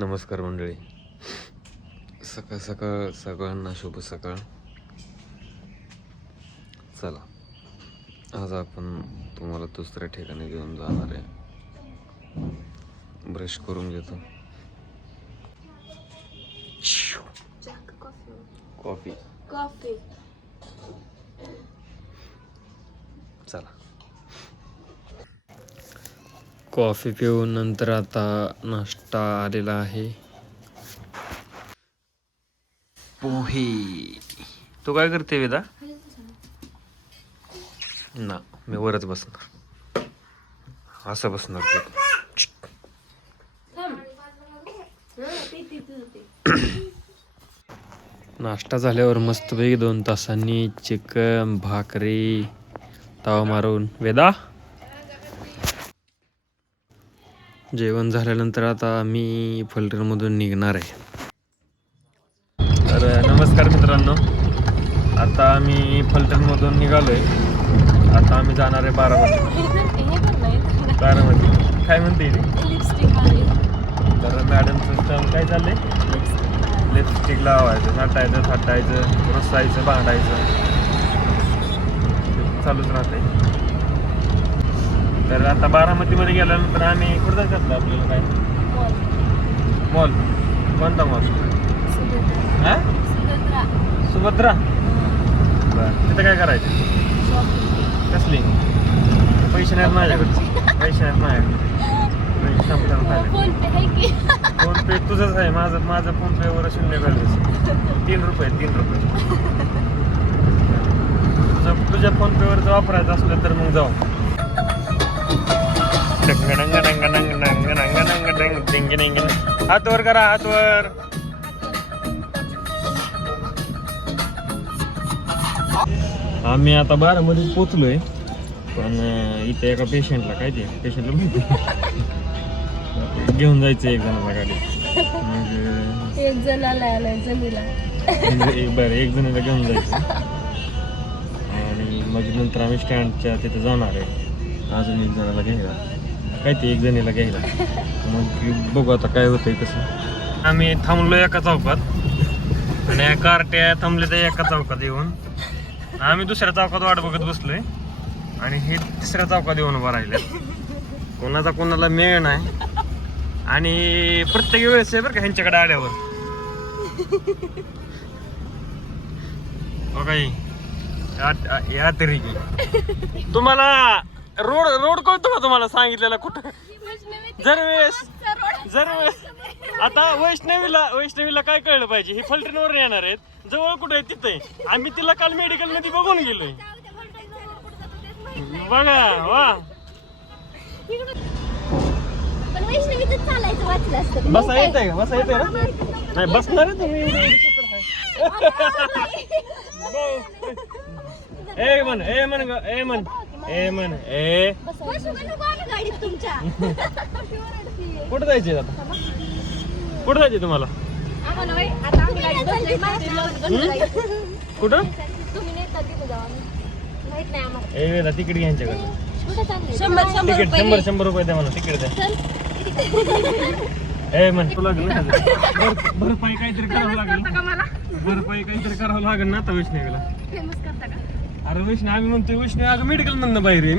नमस्कार मंडळी. सकाळ सकाळ सगळ्यांना शुभ सकाळ. चला, आज आपण तुम्हाला दुसऱ्या ठिकाणी घेऊन जाणार आहे. ब्रश करून घेतो. कॉफी कॉफी चला. कॉफी पिऊन नंतर आता नाश्ता आलेला आहे. पोहे. तू काय करते वेदा? ना, मी वरच बसणार. असं बसणार तू. नाश्ता झाल्यावर मस्तपैकी 2 तासांनी चिकन भाकरी ताव मारून. वेदा, जेवण झाल्यानंतर आता मी फलटणमधून निघणार आहे. तर नमस्कार मित्रांनो, आता आम्ही फलटणमधून निघालोय. आता आम्ही जाणार आहे बारामती. काय म्हणते तर मॅडमचं काम काय चाललंय? लिपस्टिक लावायचं, नटायचं, थाटायचं, रसायचं, भांडायचं चालूच राहतंय. तर आता बारामतीमध्ये गेल्यानंतर आम्ही कुठं जायचं असलं आपल्याला? काय मॉल? कोणता मॉल? सुभद्रा. बरं, तिथं काय करायचं? कसली? पैसे नाहीत माझ्याकडे. पैसे नाहीत माझ्याकडे. फोन पे तुझंच आहे. माझं फोन पे वर 0 बॅलन्स. 3 रुपये. तुझ्या फोन पे वर जर वापरायचं असलं तर मग जाऊ. हात वर करा, हात वर. आम्ही आता बारामध्ये पोचलोय. पण इथे एका पेशंटला माहिती घेऊन जायचं एक जणाला गाडी. मग एक जणाला बरं, एक जणाला घेऊन जायचं आणि मग नंतर आम्ही स्टँडच्या तिथे जाणार आहे. अजून एक जणाला घ्यायला, एक जणीला घ्यायला. मग बघू आता काय होतंय कसं. आम्ही थांबलो एका चौकात आणि कार्ट्या थांबले तर एका चौकात येऊन. आम्ही दुसऱ्या चौकात वाट बघत बसलोय आणि हे तिसऱ्या चौकात येऊन उभं राहिले. कोणाला मेळ नाही. आणि प्रत्येक वेळेस आहे बरं का ह्यांच्याकडे आल्यावर या तरी तुम्हाला रोड कळतो का? तुम्हाला सांगितलेला कुठं? जर वेळेस आता वैष्णवीला काय कळलं पाहिजे? ही फलटणवर येणार आहेत. जवळ कुठे आहे तिथे. आम्ही तिला काल मेडिकल मध्ये बघून गेलोय. बघा वा. बसा येतंय ना? नाही बसणार आहे तुम्ही. कुठं जायचंय आता? कुठं जायचंय तुम्हाला? कुठं? तिकीट घ्यायच्याकडे. तिकीट 100 रुपये द्या मला. तिकीट द्या. भरपाई काहीतरी करावं लागेल ना आता वैष्णवीला. अरे वैष्णवी, आम्ही म्हणतोय वैष्णवी अगं मेडिकल मधनं बाहेर आहे.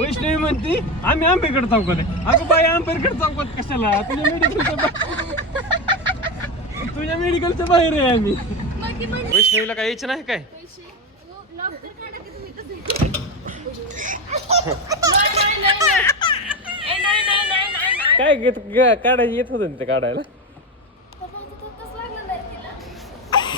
वैष्णवी म्हणते आम्ही आंबेडकर चौकात आहे. अगं बाई, आंबेडकर चौकात कशाला? तुझ्या मेडिकलच्या बाहेर आहे आम्ही. वैष्णवीला काय यायचं नाही काय? काय काढायला येत होतं ते काढायला.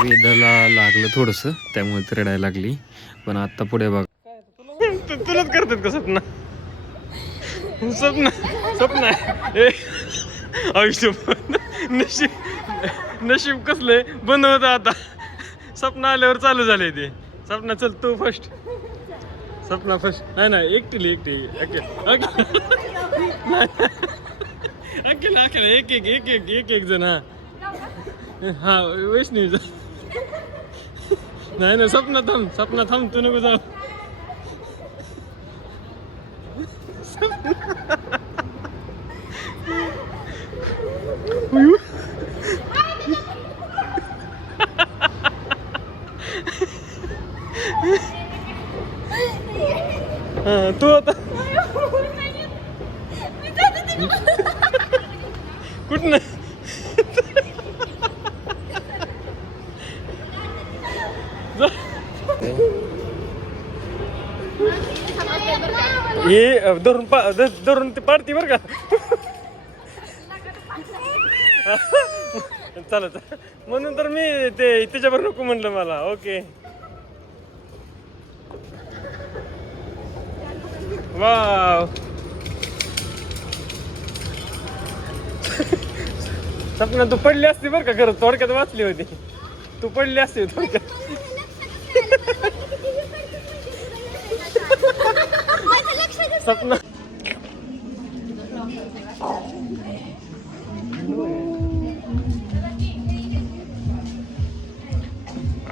वेदाला लागलं थोडस, त्यामुळे ती रडायला लागली. पण आता पुढे बघ. तुलाच करतात का स्वप्न? नशीब कसले बंद होत. आता स्वप्न आल्यावर चालू झाले ते. स्वप्न चल तू फर्स्ट. स्वप्न फर्स्ट. नाही एकटी एक जण. हा वैष्णवीचा. नाही स्वप्न थांब तू नको जाऊ. तू आता कुठं हे धरून ते पाडती बरं का. चालत म्हणून तर मी ते त्याच्यावर नको म्हणलं मला. Okay wow. सपना तू पडली असती बरं का. खरं थोडक्यात वाचली होती. तू पडली असती थोडक्यात. सपना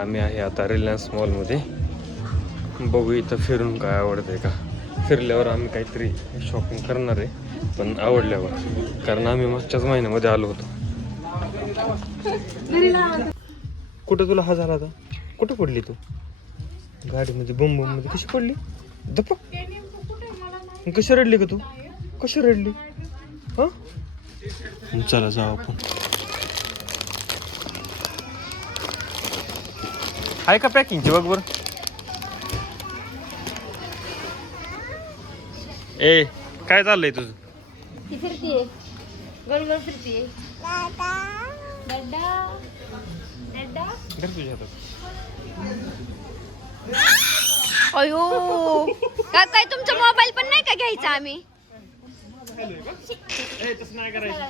आम्ही आहे आता रिलायन्स मॉलमध्ये. बघू इथं फिरून काय आवडतंय का. फिरल्यावर आम्ही काहीतरी शॉपिंग करणार आहे पण आवडल्यावर. कारण आम्ही मागच्याच महिन्यामध्ये आलो होतो. कुठं तुला हा झाला होता. कुठं पडली तू गाडीमध्ये बंब मध्ये. कशी पडली दपक. कशी रडली का तू. कशी रडली. हा चला जाऊ आपण. आहे का पॅकिंगची बघ बरं. ए काय चाललंय तुझं. फिरतीये गोल गोल फिरतीये. डड्डा डड्डा धर तुझ्या हातात. अयो काय तुमचा मोबाईल पण नाही का घ्यायचा आम्ही. तसं नाही करायचं.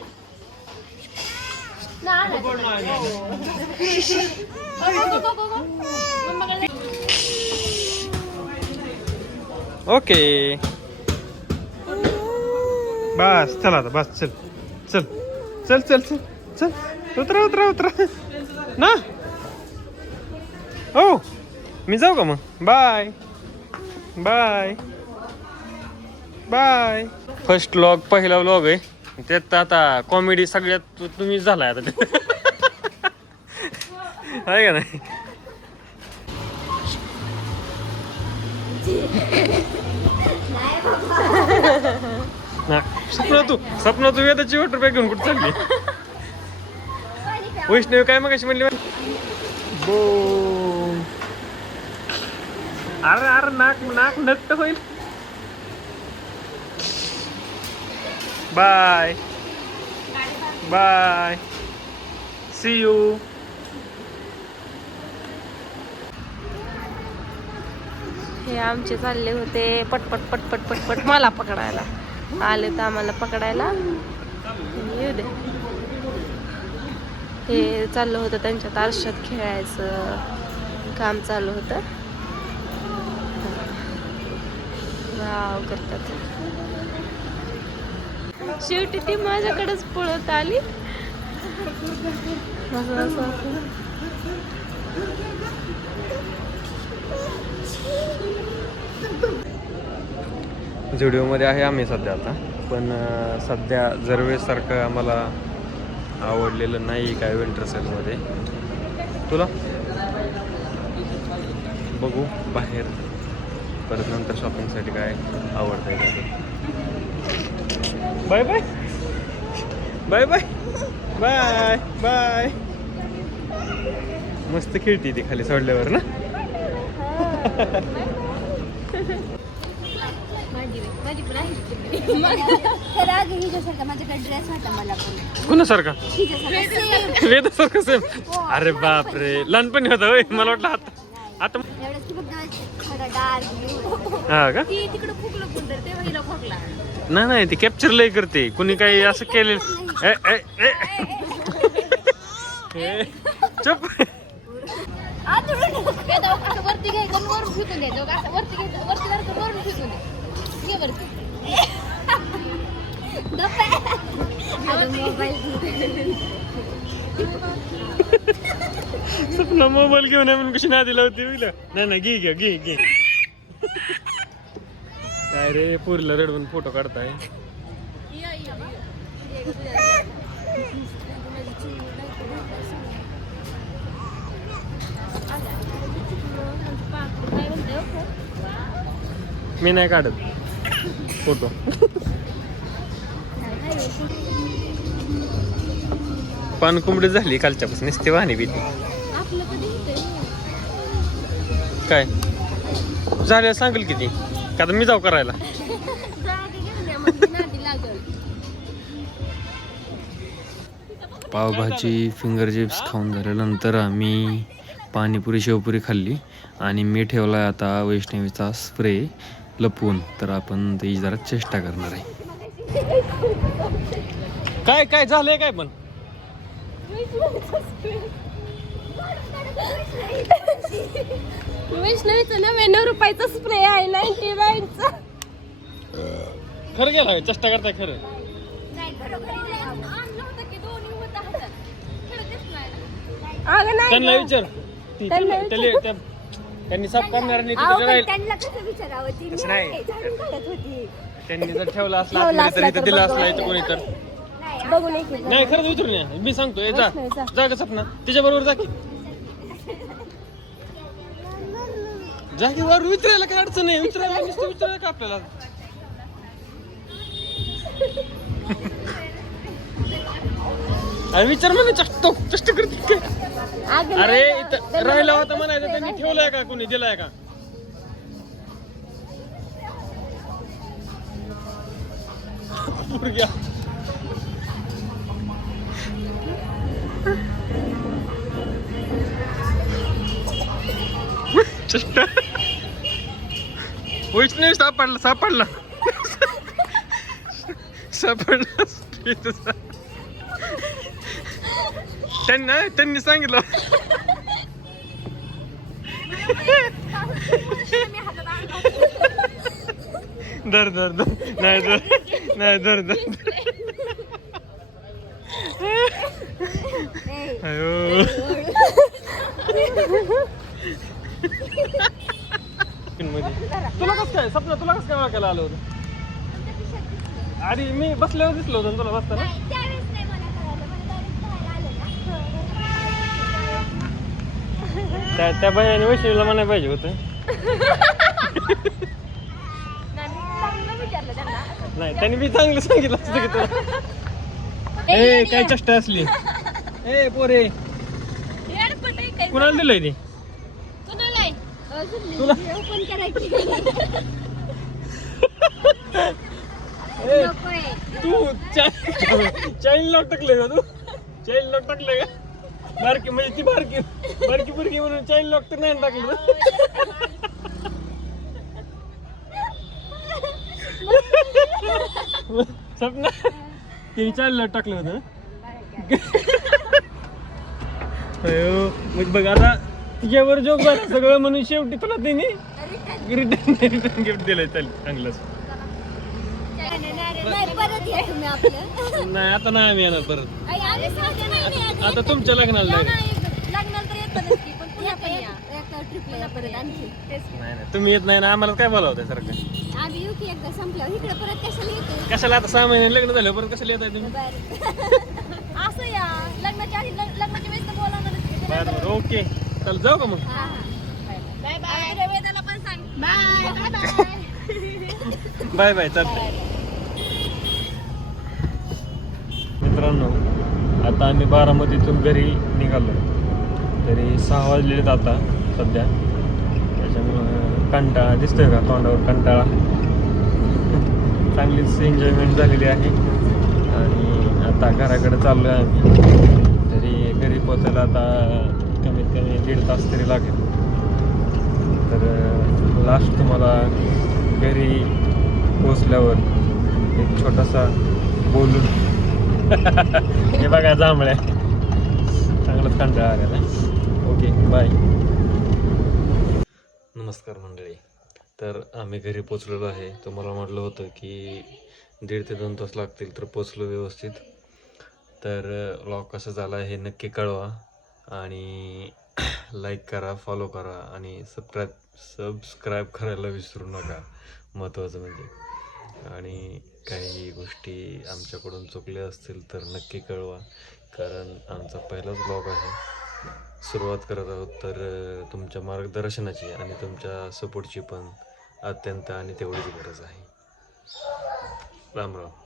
ओके बस चला आता बस. चल चल चल चल चल चल उतरा उतरा उतरा ना. हो मी जाऊ का मग. Bye bye bye. First vlog पहिला व्लॉग आहे. त्यात आता कॉमेडी सगळ्यात तुम्हीच झालाय आता. आहे का नाही. सपना तू वेदाची वॉटर बॅग घेऊन कुठं चालली. वैष्णवी काय मग अशी म्हणली. अरे अरे नाक नाक नट्ट होईल. Bye bye see you. हे आमचे चालले होते पटपट पटपट पटपट मला पकडायला. आले तर आम्हाला पकडायला. येऊ दे. हे चाललं होतं त्यांच्या आरशात खेळायचं काम चालू होतं. वाव करतात. शेवटी ती माझ्याकडेच पळत आली. जुडिओमध्ये आहे आम्ही सध्या आता. पण सध्या जरवेसारखं आम्हाला आवडलेलं नाही काय विंटर सेलमध्ये. तुला बघू बाहेर परत नंतर शॉपिंगसाठी काय आवडतंय का. Bye bye bye bye bye bye. मस्त खेळती ती खाली सोडल्यावर ना. कुणासारखा वेदासारखा सेम. अरे बापरे लहानपणी होता होय. मला वाटलं आता आता हा का. नाही नाही ती कॅप्चर लय करते. कुणी काही असं केलेलं. चुप. वरती घ्यायचं वरून फेकून द्यायचं. असं वरती घ्यायचं वरती धरायचं वरून फेकून द्यायचं. घे वरती. सपना मोबाईल घेऊन म्हणून कशी नादी लावते. नाही नाही घे घ्या घे घे. काय रे पुरीला रडवून फोटो काढताय. मी नाही काढत फोटो. पानकुंबडी झाली कालच्यापासून नुसती वाहनी भीती. आपलं कधी होतंय? काय झालं सांगेल किती का आता मी जाऊ करायला. पावभाजी फिंगर चिप्स खाऊन झाल्यानंतर आम्ही पाणीपुरी शेवपुरी खाल्ली आणि मी ठेवला आता वैष्णवीचा स्प्रे लपवून. तर आपण ती जरा चेष्टा करणार आहे. काय काय झालंय काय पण वैष्णवीचा 99 रुपयाचा स्प्रे आहे 99चा. खरं गेला चेष्टा करताय खरं. त्यांना विचार त्यांनी साफ करणार नाही त्यांनी जर ठेवला असला तर दिला असला इथं कोणी तर नाही. खरंच विचारून या मी सांगतो. जा जा का सपना तिच्या बरोबर जा की जा की वर विचारायला काय अडचण नाही. विचारायला का आपल्याला अरे विचार म्हणून चष्ट करते काय. अरे इथं राहिला होता म्हणायचं त्यांनी ठेवलाय का कोणी दिलाय का. चष्टा वैष्णवी सापडला त्यांनी सांगितलं. धर नाही धर अयो तुला कसं काय सपना तुला कसं काय वाकायला आलं होतं. अरे मी बसल्यावर दिसलो होतं तुला बसताना. त्या बाईने वैष्णवीला म्हणायला पाहिजे होतं. नाही त्यांनी मी चांगलं सांगितलं असतं की तुला. ए काय चेष्टा असली. ए पोरे कुणाला दिलंय ते तुला. तू चाईन लॉक टाकले का तू. चाईन लॉक टाकले का बारकी म्हणजे ती बारकी पुरकी म्हणून चाईन लॉक तर नाही टाकलं. सपना तिने चाईन लॉक टाकलं होतं. मग बघ आता तिच्यावर जोक झाला सगळं म्हणून शेवटी तुला तिने रिटर्न गिफ्ट दिलंय. चांगलंच नाही आता नाही आम्ही येणार परत. आता तुमच्या लग्नाला नाही तुम्ही येत नाही ना आम्हाला काय बोलावताय सारखं. कशाला आता 6 महिने लग्न झालं परत कशाला येत आहे तुम्ही. बरं ओके चल जाऊ का मग. बाय बाय चालतंय. मित्रांनो आता आम्ही बारामतीतून घरी निघालो. तरी 6 वाजलेत आता सध्या. त्याच्यामुळं कंटाळा दिसतोय का तोंडावर कंटाळा. चांगलीच एन्जॉयमेंट झालेली आहे आणि आता घराकडे चाललो आहे आम्ही. तरी घरी पोचायला आता कमीत कमी 1.5 तास तरी लागेल. तर लास्ट तुम्हाला घरी पोचल्यावर एक छोटासा बोलून हे बघा जांभळ्या चांगलंच कंटाळा आलेला आहे. Okay bye. नमस्कार मंडळी. तर आम्ही घरी पोचलेलो आहे. तुम्हाला म्हटलं होतं की 1.5 ते 2 तास लागतील तर पोचलो व्यवस्थित. तर व्लॉग कसा झाला हे नक्की कळवा आणि लाईक करा फॉलो करा आणि सबस्क्राईब करायला विसरू नका. महत्त्वाचं म्हणजे. आणि काही गोष्टी आमच्याकडून चुकल्या असतील तर नक्की कळवा कारण आमचा पहिलाच ब्लॉग आहे. सुरुवात करत आहोत तर तुमच्या मार्गदर्शनाची आणि तुमच्या सपोर्टची पण अत्यंत आणि तेवढीच गरज आहे. राम राम.